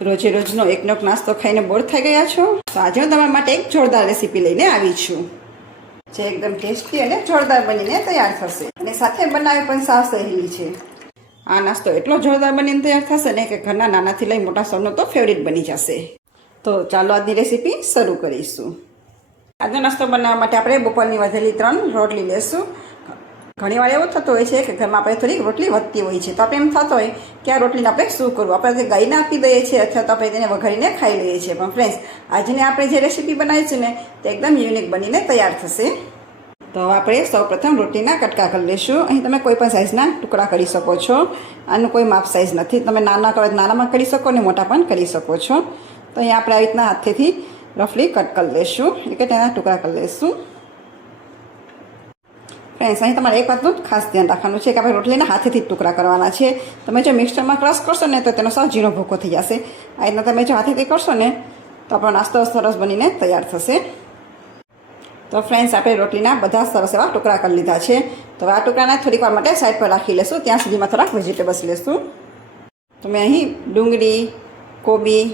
રોજે રોજનો એકનો એક નાસ્તો ખાઈને બોર થઈ ગયા છો તો આજે હું તમારા માટે એક જોરદાર રેસીપી લઈને આવી છું જે એકદમ ટેસ્ટી અને જોરદાર બનીને તૈયાર થશે અને સાથે બનાવી પણ સાવ સહેલી છે। આ નાસ્તો એટલો જોરદાર બનીને તૈયાર થશે ને કે ઘરના નાનાથી લઈ મોટા સૌનો તો ફેવરિટ બની જશે। તો ચાલો આજની રેસીપી શરૂ કરીશું। આજનો નાસ્તો બનાવવા માટે આપણે બપોરની વધેલી 3 રોટલી લેશું। ઘણીવાર એવું થતું હોય છે કે ઘરમાં આપણે થોડીક રોટલી વધતી હોય છે તો આપણે એમ થતો હોય કે આ રોટલીને આપણે શું કરવું, આપણે ગાયને આપી દઈએ છીએ અથવા તો આપણે તેને વઘારીને ખાઈ લઈએ છીએ। પણ ફ્રેન્ડ્સ, આજની આપણે જે રેસીપી બનાવી છે ને તે એકદમ યુનિક બનીને તૈયાર થશે। તો આપણે સૌપ્રથમ રોટલીના કટકા કરી લઈશું। અહીં તમે કોઈ પણ સાઇઝના ટુકડા કરી શકો છો। આનું કોઈ માપ સાઇઝ નથી, તમે નાના કરો નાનામાં કરી શકો ને મોટા પણ કરી શકો છો। તો અહીં આપણે આવી રીતના હાથેથી રફલી કટ કરી લઈશું, એટલે કે તેના ટુકડા કરી લઈશું। ફ્રેન્ડ્સ, અહીં તમારે એક વાતનું ખાસ ધ્યાન રાખવાનું છે કે આપણે રોટલીના હાથેથી જ ટુકડા કરવાના છે। તમે જો મિક્સરમાં ક્રશ કરશો ને તો તેનો સાવ ઝીણો ભૂકો થઈ જશે। આ રીતના તમે જો હાથેથી કરશો ને તો આપણો નાસ્તો સરસ બનીને તૈયાર થશે। તો ફ્રેન્ડ્સ, આપણે રોટલીના બધા સરસ એવા ટુકડા કરી લીધા છે। તો આ ટુકડાને થોડીક વાર માટે સાઈડ પર રાખી લેશું, ત્યાં સુધીમાં થોડાક વેજીટેબલ્સ લેશું। તો મેં અહીં ડુંગળી, કોબી,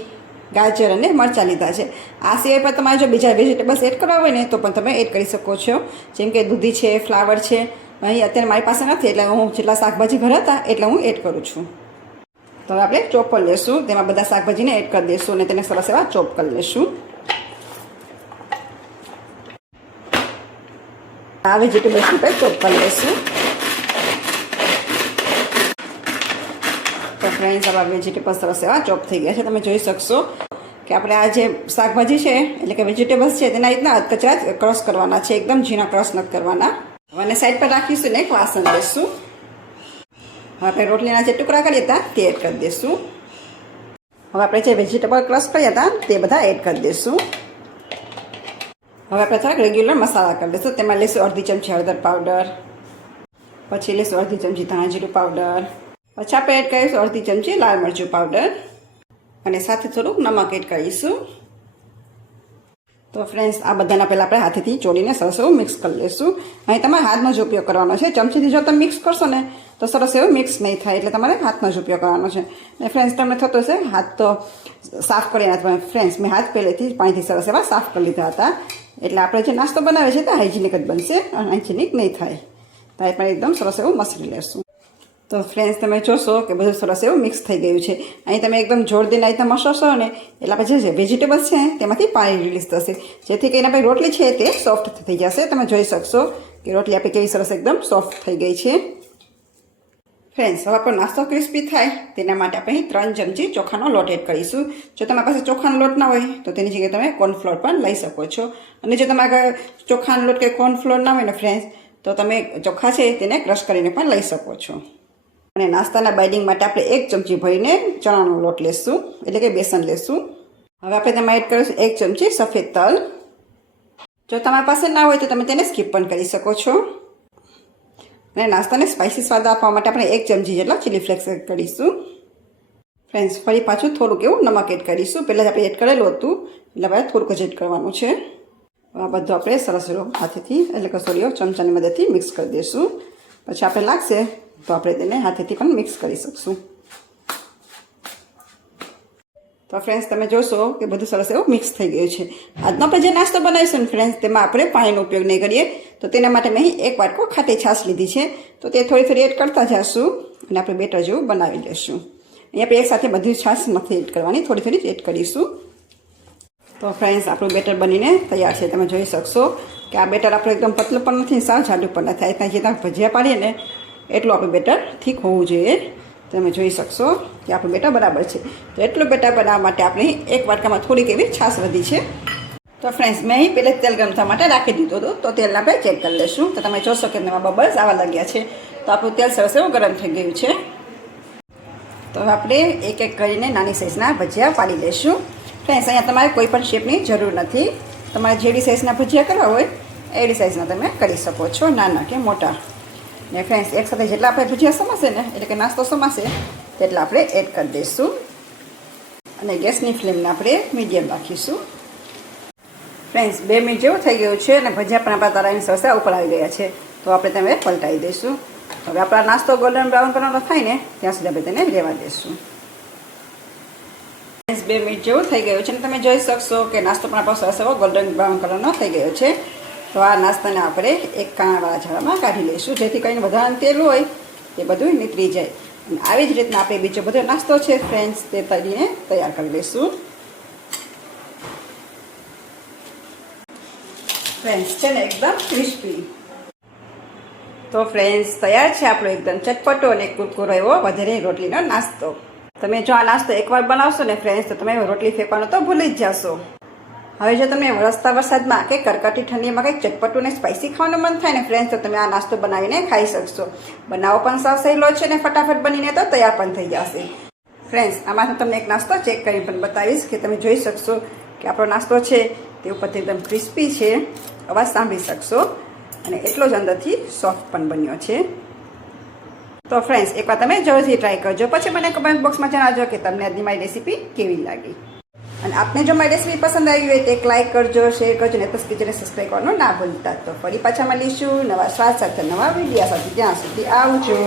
ગાજર અને મરચાં લીધા છે। આ સિવાય પણ તમારે જો બીજા વેજીટેબલ્સ એડ કરવા હોય ને તો પણ તમે એડ કરી શકો છો, જેમ કે દૂધી છે, ફ્લાવર છે। અહીં અત્યારે મારી પાસે નથી એટલે હું જેટલા શાકભાજી ઘરે હતા એટલે હું એડ કરું છું। તો હવે આપણે ચોપર લેશું, તેમાં બધા શાકભાજીને એડ કરી દઈશું અને તેને સરસ એવા ચોપ કરી લઈશું। આ વેજીટેબલ્સ આપણે ચોપ કરી લઈશું। તો ફ્રેન્ડ્સ, આવા વેજીટેબલ્સ સરસ એવા ચોપ થઈ ગયા છે। તમે જોઈ શકશો કે આપણે આ જે શાકભાજી છે એટલે કે વેજીટેબલ્સ છે તેના રીતના કચરા જ ક્રશ કરવાના છે, એકદમ ઝીણા ક્રશ નથી કરવાના। અને સાઈડ પર રાખીશું ને એક વાસણ લઈશું। હવે આપણે રોટલીના જે ટુકડા કર્યા હતા તે એડ કરી દઈશું। હવે આપણે જે વેજીટેબલ ક્રશ કર્યા હતા તે બધા એડ કરી દઈશું। હવે આપણે થોડાક રેગ્યુલર મસાલા કરી દઈશું। તેમાં લઈશું અડધી ચમચી હળદર પાવડર, પછી લઈશું અડધી ચમચી ધાણા જીરું પાવડર, પછી આપણે એડ કરીશું અડધી ચમચી લાલ મરચું પાવડર અને સાથે થોડુંક નમક એડ કરીશું। તો ફ્રેન્ડ્સ, આ બધાના પહેલાં આપણે હાથેથી ચોળીને સરસ એવું મિક્સ કરી લઈશું। અહીં તમારે હાથનો જ ઉપયોગ કરવાનો છે, ચમચીથી જો તમે મિક્સ કરશો ને તો સરસ એવું મિક્સ નહીં થાય, એટલે તમારે હાથનો જ ઉપયોગ કરવાનો છે। અને ફ્રેન્ડ્સ, તમને થતો હશે હાથ તો સાફ કરી નાખવા। ફ્રેન્ડ્સ, મેં હાથ પહેલેથી જ પાણીથી સરસ એવા સાફ કરી લીધા હતા, એટલે આપણે જે નાસ્તો બનાવે છે તે હાઇજેનિક જ બનશે, અનહાઇજેનિક નહીં થાય। તો એ પણ એકદમ સરસ એવું મસળી લેશું। તો ફ્રેન્ડ્સ, તમે જોશો કે બધું સરસ એવું મિક્સ થઈ ગયું છે। અહીં તમે એકદમ જોર દઈને આ રીતના મસળશો ને એટલે પછી જે વેજીટેબલ્સ છે તેમાંથી પાણી રિલીઝ થશે, જેથી કરીને આપણી રોટલી છે તે સોફ્ટ થઈ જશે। તમે જોઈ શકશો કે રોટલી આપણી કેવી સરસ એકદમ સોફ્ટ થઈ ગઈ છે। ફ્રેન્ડ્સ, હવે આપણો નાસ્તો ક્રિસ્પી થાય તેના માટે આપણે અહીં 3 ચમચી ચોખાનો લોટ એડ કરીશું। જો તમારી પાસે ચોખાનો લોટ ના હોય તો તેની જગ્યાએ તમે કોર્નફ્લોર પણ લઈ શકો છો। અને જો તમારા ચોખાનો લોટ કે કોર્નફ્લોર ના હોય ને ફ્રેન્ડ્સ, તો તમે ચોખા છે તેને ક્રશ કરીને પણ લઈ શકો છો। અને નાસ્તાના બાઇડિંગ માટે આપણે 1 ચમચી ભરીને ચણાનો લોટ લેશું, એટલે કે બેસન લેશું। હવે આપણે તેમાં એડ કરીશું 1 ચમચી સફેદ તલ। જો તમારી પાસે ના હોય તો તમે તેને સ્કીપ પણ કરી શકો છો। અને નાસ્તાને સ્પાઇસી સ્વાદ આપવા માટે આપણે 1 ચમચી જેટલા ચીલી ફ્લેક્સ એડ કરીશું। ફ્રેન્ડ્સ, ફરી પાછું થોડુંક એવું નમક એડ કરીશું, પહેલાં જ આપણે એડ કરેલું હતું એટલે આપણે થોડુંક જ એડ કરવાનું છે। આ બધું આપણે સરસ હાથેથી એટલે કે સોરીઓ ચમચાની મદદથી મિક્સ કરી દઈશું। પછી આપણે લાગશે તો આપણે તેને હાથેથી પણ મિક્સ કરી શકશું। તો ફ્રેન્ડ્સ, તમે જોશો કે બધું સરસ એવું મિક્સ થઈ ગયું છે। આજનો આપણે જે નાસ્તો બનાવીશું ને ફ્રેન્ડ્સ, તેમાં આપણે પાણીનો ઉપયોગ નહીં કરીએ, તો તેના માટે મેં અહીં 1 વાટકો ખાટી છાશ લીધી છે, તો તે થોડી થોડી એડ કરતા જઈશું અને આપણે બેટર જેવું બનાવી લઈશું। અહીં આપણે એકસાથે બધી છાશ નથી એડ કરવાની, થોડી થોડી જ એડ કરીશું। તો ફ્રેન્ડ્સ, આપણું બેટર બનીને તૈયાર છે। તમે જોઈ શકશો કે આ બેટર આપણું એકદમ પતલું પણ નથી, સાવ જાડું પણ નથી, ત્યાં જે તમે ભજીયા પાડીએ ને એટલું આપણું બેટર ઠીક હોવું જોઈએ। તમે જોઈ શકશો કે આપણું બેટર બરાબર છે। તો એટલું બેટર બનાવવા માટે આપણે 1 વાટકામાં થોડીક એવી છાશ વધી છે। તો ફ્રેન્ડ્સ, મેં અહીં પહેલે તેલ ગરમ થવા માટે રાખી દીધું હતું, તો તેલને આપણે ચેક કરી લઈશું। તો તમે જોશો કે એમાં બબલ્સ આવવા લાગ્યા છે, તો આપણું તેલ સરસ એવું ગરમ થઈ ગયું છે। તો હવે આપણે એક એક કરીને નાની સાઇઝના ભજીયા પાડી લઈશું। ફ્રેન્ડ્સ, અહીંયા તમારે કોઈ પણ શેપની જરૂર નથી, તમારે જેવી સાઇઝના ભજીયા કરવા હોય એવી સાઇઝના તમે કરી શકો છો, નાના કે મોટા। ને ફ્રેન્ડ્સ, એકસાથે જેટલા આપણે ભજીયા સમાશે ને એટલે કે નાસ્તો સમાશે તેટલા આપણે એડ કરી દઈશું અને ગેસની ફ્લેમને આપણે મીડિયમ રાખીશું। ફ્રેન્ડ્સ, 2 મિનિટ જેવું થઈ ગયું છે અને ભજીયા પણ આપણા તળાઈને સરસ ઉપર આવી ગયા છે, તો આપણે તેને પલટાવી દઈશું। હવે આપણા નાસ્તો ગોલ્ડન બ્રાઉન કલરનો થાય ને ત્યાં સુધી આપણે તેને રહેવા દઈશું। ફ્રેન્ડ્સ 2 મિનિટ જેવું થઈ ગયું છે અને તમે જોઈ શકશો કે નાસ્તો પણ આપણો સરસ એવો ગોલ્ડન બ્રાઉન કલરનો થઈ ગયો છે. તો આ નાસ્તાને આપણે એક કાણાવાળા જાળામાં કાઢી લઈશું, જેથી કરીને વધારાનું તેલ હોય એ બધું નીકળી જાય. અને આવી જ રીતના આપણે બીજો બધો નાસ્તો છે ફ્રેન્ડ્સ તે તળીને તૈયાર કરી લઈશું. ફ્રેન્ડ્સ છે ને એકદમ ક્રિસ્પી. તો ફ્રેન્ડ્સ તૈયાર છે આપણો એકદમ ચટપટો અને કુરકુરો એવો વધારે રોટલીનો નાસ્તો. તમે જો આ નાસ્તો એકવાર બનાવશો ને ફ્રેન્ડ્સ તો તમે રોટલી ફેંકવાનું તો ભૂલી જ જશો. હવે જો તમે વરસતા વરસાદમાં કે કડકડી ઠંડીમાં કંઈક ચટપટું ને સ્પાઇસી ખાવાનું મન થાય ને ફ્રેન્ડ્સ તો તમે આ નાસ્તો બનાવીને ખાઈ શકશો. બનાવો પણ સાવ સહેલો છે ને ફટાફટ બનીને તો તૈયાર પણ થઈ જશે. ફ્રેન્ડ્સ આમાં હું તમને એક નાસ્તો ચેક કરીને પણ બતાવીશ કે તમે જોઈ શકશો કે આપણો નાસ્તો છે તે ઉપરથી એકદમ ક્રિસ્પી છે, અવાજ સાંભળી શકશો અને એટલો જ અંદરથી સોફ્ટ પણ બન્યો છે. તો ફ્રેન્ડ્સ એકવાર તમે જરૂરથી ટ્રાય કરજો, પછી મને કમેન્ટ બોક્સમાં જણાવજો કે તમને આજની મારી રેસીપી કેવી લાગી. અને આપને જો મારી રેસીપી પસંદ આવી હોય તો એક લાઇક કરજો, શેર કરજો ને પ્લસ ચેનલને સબસ્ક્રાઈબ કરવાનું ના ભૂલતા. તો ફરી પાછા મળીશું નવા સ્વાદ સાથે, નવા વિડીયો સાથે. ત્યાં સુધી આવજો.